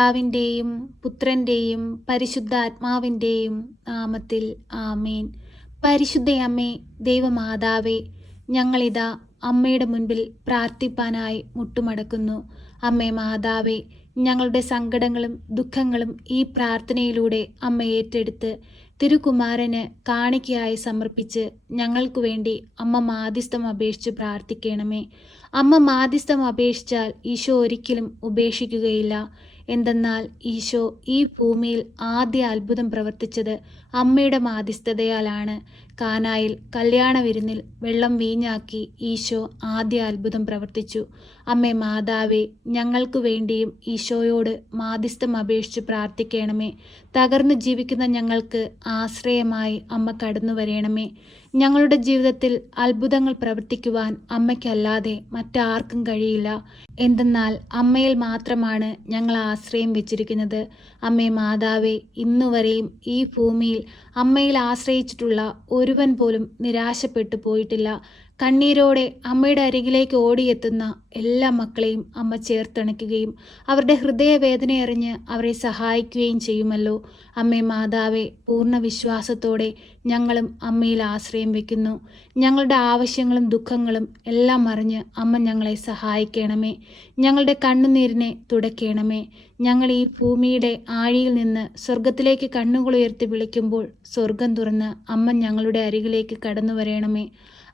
പിതാവിന്റെയും പുത്രന്റെയും പരിശുദ്ധാത്മാവിന്റെയും നാമത്തിൽ ആമേൻ. പരിശുദ്ധയമ്മേ ദൈവമാതാവേ ഞങ്ങളിതാ അമ്മയുടെ മുൻപിൽ പ്രാർത്ഥിപ്പാനായി മുട്ടുമടക്കുന്നു. അമ്മേ മാതാവേ ഞങ്ങളുടെ സങ്കടങ്ങളും ദുഃഖങ്ങളും ഈ പ്രാർത്ഥനയിലൂടെ അമ്മ ഏറ്റെടുത്ത് തിരുകുമാരന് കാണിക്കയായി സമർപ്പിച്ച് ഞങ്ങൾക്ക് വേണ്ടി അമ്മ മാധ്യസ്ഥം അപേക്ഷിച്ച് പ്രാർത്ഥിക്കണമേ. അമ്മ മാധ്യസ്ഥം അപേക്ഷിച്ചാൽ ഈശോ ഒരിക്കലും ഉപേക്ഷിക്കുകയില്ല. എന്തെന്നാൽ ഈശോ ഈ ഭൂമിയിൽ ആദ്യ അത്ഭുതം പ്രവർത്തിച്ചത് അമ്മയുടെ മാധ്യസ്ഥതയാലാണ്. കാനായിൽ കല്യാണ വിരുന്നിൽ വെള്ളം വീഞ്ഞാക്കി ഈശോ ആദ്യ അത്ഭുതം പ്രവർത്തിച്ചു. അമ്മേ മാതാവേ ഞങ്ങൾക്ക് വേണ്ടിയും ഈശോയോട് മാധ്യസ്ഥം അപേക്ഷിച്ച് പ്രാർത്ഥിക്കണമേ. തകർന്നു ജീവിക്കുന്ന ഞങ്ങൾക്ക് ആശ്രയമായി അമ്മ കടന്നു വരയണമേ ഞങ്ങളുടെ ജീവിതത്തിൽ അത്ഭുതങ്ങൾ പ്രവർത്തിക്കുവാൻ അമ്മയ്ക്കല്ലാതെ മറ്റാർക്കും കഴിയില്ല. എന്തെന്നാൽ അമ്മയിൽ മാത്രമാണ് ഞങ്ങൾ ആശ്രയം വെച്ചിരിക്കുന്നത്. അമ്മേ മാതാവേ ഇന്നുവരെയും ഈ ഭൂമിയിൽ അമ്മയിൽ ആശ്രയിച്ചിട്ടുള്ള ഒരുവൻ പോലും നിരാശപ്പെട്ടു പോയിട്ടില്ല. കണ്ണീരോടെ അമ്മയുടെ അരികിലേക്ക് ഓടിയെത്തുന്ന എല്ലാ മക്കളെയും അമ്മ ചേർത്തണയ്ക്കുകയും അവരുടെ ഹൃദയവേദന അറിഞ്ഞ് അവരെ സഹായിക്കുകയും ചെയ്യുമല്ലോ. അമ്മേ മാതാവെ പൂർണ വിശ്വാസത്തോടെ ഞങ്ങളും അമ്മയിൽ ആശ്രയം വയ്ക്കുന്നു ഞങ്ങളുടെ ആവശ്യങ്ങളും ദുഃഖങ്ങളും എല്ലാം അറിഞ്ഞ് അമ്മ ഞങ്ങളെ സഹായിക്കണമേ. ഞങ്ങളുടെ കണ്ണുനീരിനെ തുടയ്ക്കണമേ. ഞങ്ങൾ ഈ ഭൂമിയുടെ ആഴിയിൽ നിന്ന് സ്വർഗത്തിലേക്ക് കണ്ണുകൾ ഉയർത്തി വിളിക്കുമ്പോൾ സ്വർഗം തുറന്ന് അമ്മ ഞങ്ങളുടെ അരികിലേക്ക് കടന്നു വരയണമേ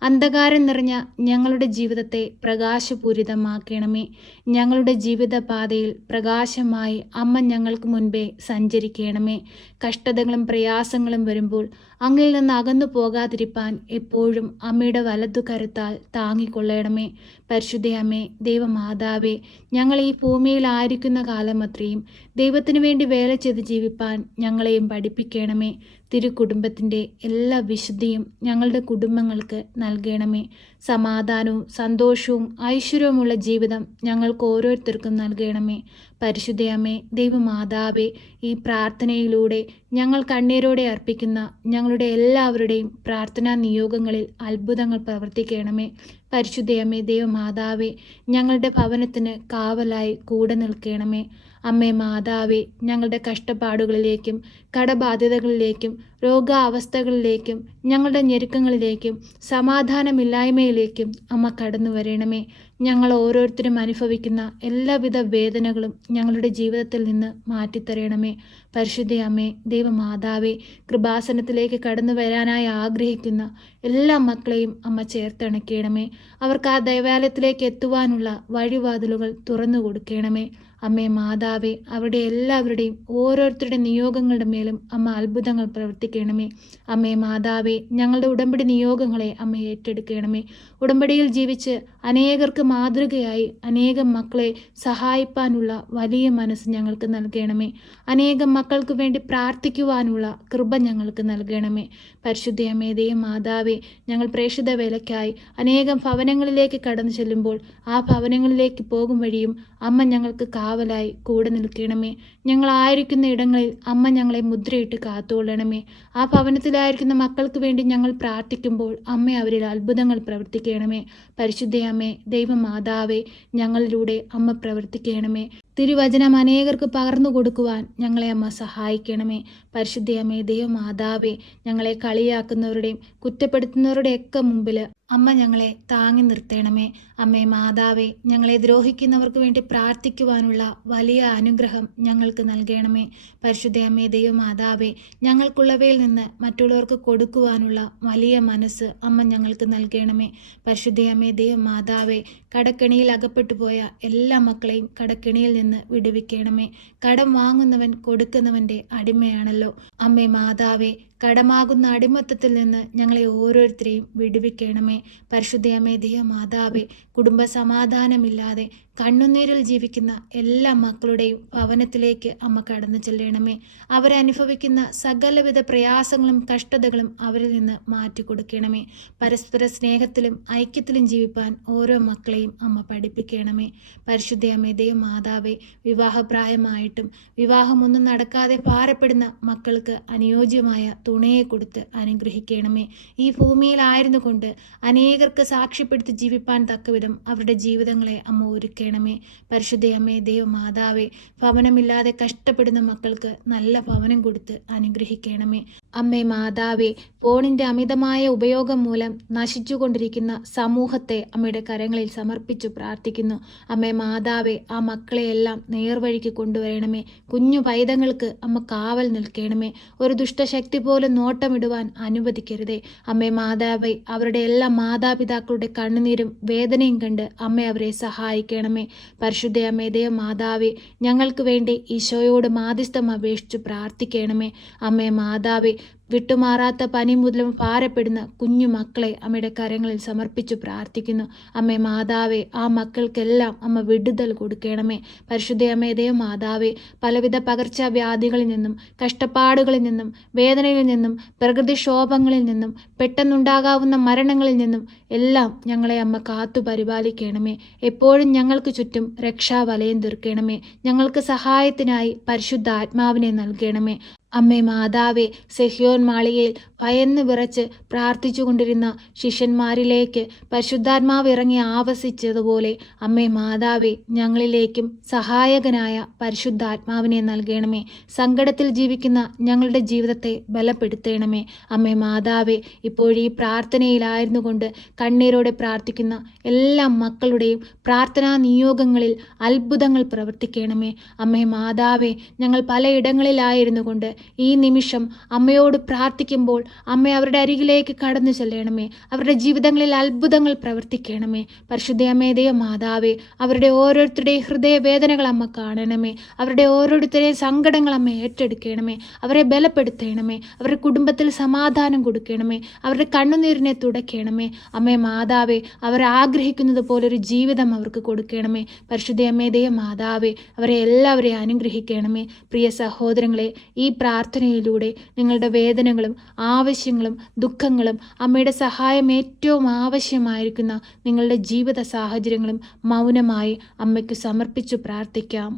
അന്ധകാരം നിറഞ്ഞ ഞങ്ങളുടെ ജീവിതത്തെ പ്രകാശപൂരിതമാക്കണമേ. ഞങ്ങളുടെ ജീവിതപാതയിൽ പ്രകാശമായി അമ്മ ഞങ്ങൾക്ക് മുൻപേ സഞ്ചരിക്കണമേ. കഷ്ടതകളും പ്രയാസങ്ങളും വരുമ്പോൾ അങ്ങിൽ നിന്ന് അകന്നു പോകാതിരിപ്പാൻ എപ്പോഴും അമ്മയുടെ വലതു കരുത്താൽ താങ്ങിക്കൊള്ളണമേ. പരിശുദ്ധയമ്മേ ദൈവമാതാവേ ഞങ്ങൾ ഈ ഭൂമിയിൽ ആയിരിക്കുന്ന കാലം അത്രയും ദൈവത്തിനു വേണ്ടി വേല ചെയ്ത് ജീവിപ്പാൻ ഞങ്ങളെയും പഠിപ്പിക്കണമേ. തിരുകുടുംബത്തിന്റെ എല്ലാ വിശുദ്ധിയും ഞങ്ങളുടെ കുടുംബങ്ങൾക്ക് നൽകണമേ. സമാധാനവും സന്തോഷവും ഐശ്വര്യവുമുള്ള ജീവിതം ഞങ്ങൾക്ക് ഓരോരുത്തർക്കും നൽകണമേ. പരിശുദ്ധയമ്മേ ദൈവമാതാവേ ഈ പ്രാർത്ഥനയിലൂടെ ഞങ്ങൾ കണ്ണീരോടെ അർപ്പിക്കുന്ന ഞങ്ങളുടെ എല്ലാവരുടെയും പ്രാർത്ഥനാ നിയോഗങ്ങളിൽ അത്ഭുതങ്ങൾ പ്രവർത്തിക്കണമേ. പരിശുദ്ധയമ്മേ ദൈവമാതാവേ ഞങ്ങളുടെ ഭവനത്തിന് കാവലായി കൂടെ നിൽക്കണമേ. അമ്മേ മാതാവേ ഞങ്ങളുടെ കഷ്ടപ്പാടുകളിലേക്കും കടബാധ്യതകളിലേക്കും രോഗാവസ്ഥകളിലേക്കും ഞങ്ങളുടെ ഞെരുക്കങ്ങളിലേക്കും സമാധാനമില്ലായ്മയിലേക്കും അമ്മ കടന്നു വരണമേ. ഞങ്ങൾ ഓരോരുത്തരും അനുഭവിക്കുന്ന എല്ലാവിധ വേദനകളും ഞങ്ങളുടെ ജീവിതത്തിൽ നിന്ന് മാറ്റിത്തരണമേ. പരിശുദ്ധ അമ്മേ ദൈവമാതാവേ കൃപാസനത്തിലേക്ക് കടന്നു വരാനായി ആഗ്രഹിക്കുന്ന എല്ലാ മക്കളെയും അമ്മ ചേർത്തിണക്കണമേ. അവർക്ക് ആ ദൈവാലയത്തിലേക്ക് എത്തുവാനുള്ള വഴിവാതിലുകൾ തുറന്നു കൊടുക്കണമേ. അമ്മേ മാതാവേ അവരുടെ എല്ലാവരുടെയും ഓരോരുത്തരുടെ നിയോഗങ്ങളുടെ മേലും അമ്മ അത്ഭുതങ്ങൾ പ്രവർത്തിക്കണമേ. അമ്മേ മാതാവേ ഞങ്ങളുടെ ഉടമ്പടി നിയോഗങ്ങളെ അമ്മ ഏറ്റെടുക്കണമേ. ഉടമ്പടിയിൽ ജീവിച്ച് അനേകർക്ക് മാതൃകയായി അനേകം മക്കളെ സഹായിപ്പാനുള്ള വലിയ മനസ്സ് ഞങ്ങൾക്ക് നൽകണമേ. അനേകം മക്കൾക്ക് വേണ്ടി പ്രാർത്ഥിക്കുവാനുള്ള കൃപ ഞങ്ങൾക്ക് നൽകണമേ. പരിശുദ്ധയമേ ദേ മാതാവേ ഞങ്ങൾ പ്രേക്ഷിത വേലയ്ക്കായി അനേകം ഭവനങ്ങളിലേക്ക് കടന്നു ചെല്ലുമ്പോൾ ആ ഭവനങ്ങളിലേക്ക് പോകും വഴിയും അമ്മ ഞങ്ങൾക്ക് കാവലായി കൂടെ നിൽക്കണമേ. ഞങ്ങളായിരിക്കുന്ന ഇടങ്ങളിൽ അമ്മ ഞങ്ങളെ മുദ്രയിട്ട് കാത്തുകൊള്ളണമേ. ആ ഭവനത്തിലായിരിക്കുന്ന മക്കൾക്ക് വേണ്ടി ഞങ്ങൾ പ്രാർത്ഥിക്കുമ്പോൾ അമ്മ അവരിൽ അത്ഭുതങ്ങൾ പ്രവർത്തിക്കണമേ. പരിശുദ്ധയമ്മേ ദൈവമാതാവേ ഞങ്ങളിലൂടെ അമ്മ പ്രവർത്തിക്കണമേ. തിരുവചനം അനേകർക്ക് പകർന്നു കൊടുക്കുവാൻ ഞങ്ങളെ അമ്മ സഹായിക്കണമേ. പരിശുദ്ധയമ്മേ ദൈവമാതാവേ ഞങ്ങളെ കളിയാക്കുന്നവരുടെയും കുറ്റപ്പെടുത്തുന്നവരുടെയൊക്കെ മുമ്പിൽ അമ്മ ഞങ്ങളെ താങ്ങി നിർത്തേണമേ. അമ്മേ മാതാവേ ഞങ്ങളെ ദ്രോഹിക്കുന്നവർക്ക് വേണ്ടി പ്രാർത്ഥിക്കുവാനുള്ള വലിയ അനുഗ്രഹം ഞങ്ങൾക്ക് നൽകണമേ. പരിശുദ്ധ അമ്മേ ദൈവമാതാവേ ഞങ്ങൾക്കുള്ളവയിൽ നിന്ന് മറ്റുള്ളവർക്ക് കൊടുക്കുവാനുള്ള വലിയ മനസ്സ് അമ്മ ഞങ്ങൾക്ക് നൽകണമേ. പരിശുദ്ധ അമ്മേ ദൈവമാതാവേ കടക്കെണിയിൽ അകപ്പെട്ടു പോയ എല്ലാ മക്കളെയും കടക്കെണിയിൽ നിന്ന് വിടുവിക്കണമേ. കടം വാങ്ങുന്നവൻ കൊടുക്കുന്നവന്റെ അടിമയാണല്ലോ. അമ്മേ മാതാവേ കടമാകുന്ന അടിമത്തത്തിൽ നിന്ന് ഞങ്ങളെ ഓരോരുത്തരെയും വിടുവിക്കണമേ. പരിശുദ്ധയമ്മേ ദൈവ മാതാവേ കുടുംബ സമാധാനമില്ലാതെ കണ്ണുനീരിൽ ജീവിക്കുന്ന എല്ലാ മക്കളുടെയും ഭവനത്തിലേക്ക് അമ്മ കടന്നു ചെല്ലണമേ. അവരനുഭവിക്കുന്ന സകലവിധ പ്രയാസങ്ങളും കഷ്ടതകളും അവരിൽ നിന്ന് മാറ്റിക്കൊടുക്കണമേ. പരസ്പര സ്നേഹത്തിലും ഐക്യത്തിലും ജീവിപ്പാൻ ഓരോ മക്കളെയും അമ്മ പഠിപ്പിക്കണമേ. പരിശുദ്ധയമ്മേ ദൈവ മാതാവേ വിവാഹപ്രായമായിട്ടും വിവാഹമൊന്നും നടക്കാതെ ഭാരപ്പെടുന്ന മക്കൾക്ക് അനുയോജ്യമായ തുണയെ കൊടുത്ത് അനുഗ്രഹിക്കണമേ. ഈ ഭൂമിയിലായിരുന്നു കൊണ്ട് അനേകർക്ക് സാക്ഷ്യപ്പെടുത്തി ജീവിപ്പാൻ തക്കവിധം അവരുടെ ജീവിതങ്ങളെ അമ്മ ഒരുക്കണമേ. പരിശുദ്ധയമ്മേ ദൈവമാതാവേ ഭവനമില്ലാതെ കഷ്ടപ്പെടുന്ന മക്കൾക്ക് നല്ല ഭവനം കൊടുത്ത് അനുഗ്രഹിക്കണമേ. അമ്മേ മാതാവേ ഫോണിന്റെ അമിതമായ ഉപയോഗം മൂലം നശിച്ചുകൊണ്ടിരിക്കുന്ന സമൂഹത്തെ അമ്മയുടെ കരങ്ങളിൽ സമർപ്പിച്ചു പ്രാർത്ഥിക്കുന്നു. അമ്മേ മാതാവേ ആ മക്കളെയെല്ലാം നേർവഴിക്ക് കൊണ്ടുവരണമേ. കുഞ്ഞു പൈതങ്ങൾക്ക് അമ്മ കാവൽ നിൽക്കണമേ. ഒരു ദുഷ്ടശക്തി പോലും നോട്ടമിടുവാൻ അനുവദിക്കരുതേ. അമ്മേ മാതാവേ അവരുടെ എല്ലാ മാതാപിതാക്കളുടെ കണ്ണുനീരും വേദനയും കണ്ട് അമ്മ അവരെ സഹായിക്കണമേ. പരിശുദ്ധ അമ്മേ ദേവ മാതാവേ ഞങ്ങൾക്ക് വേണ്ടി ഈശോയോട് മാധ്യസ്ഥം അപേക്ഷിച്ചു പ്രാർത്ഥിക്കണമേ. അമ്മേ മാതാവേ വിട്ടുമാറാത്ത പനി മുതലും ഭാരപ്പെടുന്ന കുഞ്ഞു മക്കളെ അമ്മയുടെ കരങ്ങളിൽ സമർപ്പിച്ചു പ്രാർത്ഥിക്കുന്നു. അമ്മേ മാതാവേ ആ മക്കൾക്കെല്ലാം അമ്മ വിടുതൽ കൊടുക്കണമേ. പരിശുദ്ധ അമ്മേതേ മാതാവേ പലവിധ പകർച്ചവ്യാധികളിൽ നിന്നും കഷ്ടപ്പാടുകളിൽ നിന്നും വേദനയിൽ നിന്നും പ്രകൃതിക്ഷോഭങ്ങളിൽ നിന്നും പെട്ടെന്നുണ്ടാകാവുന്ന മരണങ്ങളിൽ നിന്നും എല്ലാം ഞങ്ങളെ അമ്മ കാത്തു പരിപാലിക്കണമേ. എപ്പോഴും ഞങ്ങൾക്ക് ചുറ്റും രക്ഷാവലയം തീർക്കണമേ. ഞങ്ങൾക്ക് സഹായത്തിനായി പരിശുദ്ധ ആത്മാവിനെ നൽകണമേ. അമ്മേ മാതാവേ സെഹ്യോൻ മാളികയിൽ ഭയന്ന് വിറച്ച് പ്രാർത്ഥിച്ചുകൊണ്ടിരുന്ന ശിഷ്യന്മാരിലേക്ക് പരിശുദ്ധാത്മാവ് ഇറങ്ങി ആവസിച്ചതുപോലെ അമ്മേ മാതാവേ ഞങ്ങളിലേക്കും സഹായകനായ പരിശുദ്ധാത്മാവിനെ നൽകണമേ. സങ്കടത്തിൽ ജീവിക്കുന്ന ഞങ്ങളുടെ ജീവിതത്തെ ബലപ്പെടുത്തണമേ. അമ്മേ മാതാവേ ഇപ്പോഴീ പ്രാർത്ഥനയിലായിരുന്നു കൊണ്ട് കണ്ണീരോടെ പ്രാർത്ഥിക്കുന്ന എല്ലാ മക്കളുടെയും പ്രാർത്ഥനാ നിയോഗങ്ങളിൽ അത്ഭുതങ്ങൾ പ്രവർത്തിക്കണമേ. അമ്മേ മാതാവേ ഞങ്ങൾ പലയിടങ്ങളിലായിരുന്നു കൊണ്ട് ഈ നിമിഷം അമ്മയോട് പ്രാർത്ഥിക്കുമ്പോൾ അമ്മ അവരുടെ അരികിലേക്ക് കടന്നു ചെല്ലണമേ. അവരുടെ ജീവിതങ്ങളിൽ അത്ഭുതങ്ങൾ പ്രവർത്തിക്കണമേ. പരിശുദ്ധ അമ്മേതയ മാതാവേ അവരുടെ ഓരോരുത്തരുടെയും ഹൃദയവേദനകൾ അമ്മ കാണണമേ. അവരുടെ ഓരോരുത്തരുടെയും സങ്കടങ്ങൾ അമ്മ ഏറ്റെടുക്കണമേ. അവരെ ബലപ്പെടുത്തണമേ. അവരുടെ കുടുംബത്തിൽ സമാധാനം കൊടുക്കണമേ. അവരുടെ കണ്ണുനീരിനെ തുടയ്ക്കണമേ അമ്മേ മാതാവേ അവർ ആഗ്രഹിക്കുന്നത് പോലൊരു ജീവിതം അവർക്ക് കൊടുക്കണമേ. പരിശുദ്ധ അമ്മേതയ മാതാവേ അവരെ എല്ലാവരെയും അനുഗ്രഹിക്കണമേ. പ്രിയ സഹോദരങ്ങളെ ഈ പ്രാർത്ഥനയിലൂടെ നിങ്ങളുടെ വേദനകളും ആവശ്യങ്ങളും ദുഃഖങ്ങളും അമ്മയുടെ സഹായം ഏറ്റവും ആവശ്യമായിരിക്കുന്ന നിങ്ങളുടെ ജീവിത സാഹചര്യങ്ങളും മൗനമായി അമ്മയ്ക്ക് സമർപ്പിച്ചു പ്രാർത്ഥിക്കാം.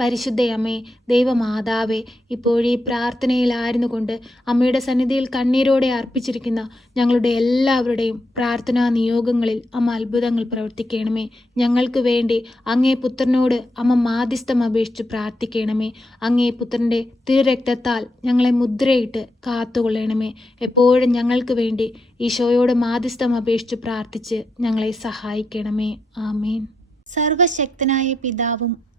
പരിശുദ്ധയമ്മേ ദൈവമാതാവേ ഇപ്പോഴീ പ്രാർത്ഥനയിലായിരുന്നു കൊണ്ട് അമ്മയുടെ സന്നിധിയിൽ കണ്ണീരോടെ അർപ്പിച്ചിരിക്കുന്ന ഞങ്ങളുടെ എല്ലാവരുടെയും പ്രാർത്ഥനാ നിയോഗങ്ങളിൽ അമ്മ അത്ഭുതങ്ങൾ പ്രവർത്തിക്കണമേ. ഞങ്ങൾക്ക് വേണ്ടി അങ്ങേ പുത്രനോട് അമ്മ മാധ്യസ്ഥം അപേക്ഷിച്ച് പ്രാർത്ഥിക്കണമേ. അങ്ങേ പുത്രന്റെ തിരുരക്തത്താൽ ഞങ്ങളെ മുദ്രയിട്ട് കാത്തുകൊള്ളണമേ. എപ്പോഴും ഞങ്ങൾക്ക് വേണ്ടി ഈശോയോട് മാധ്യസ്ഥം അപേക്ഷിച്ച് പ്രാർത്ഥിച്ച് ഞങ്ങളെ സഹായിക്കണമേ. ആമേൻ. സർവശക്തനായ പിതാവും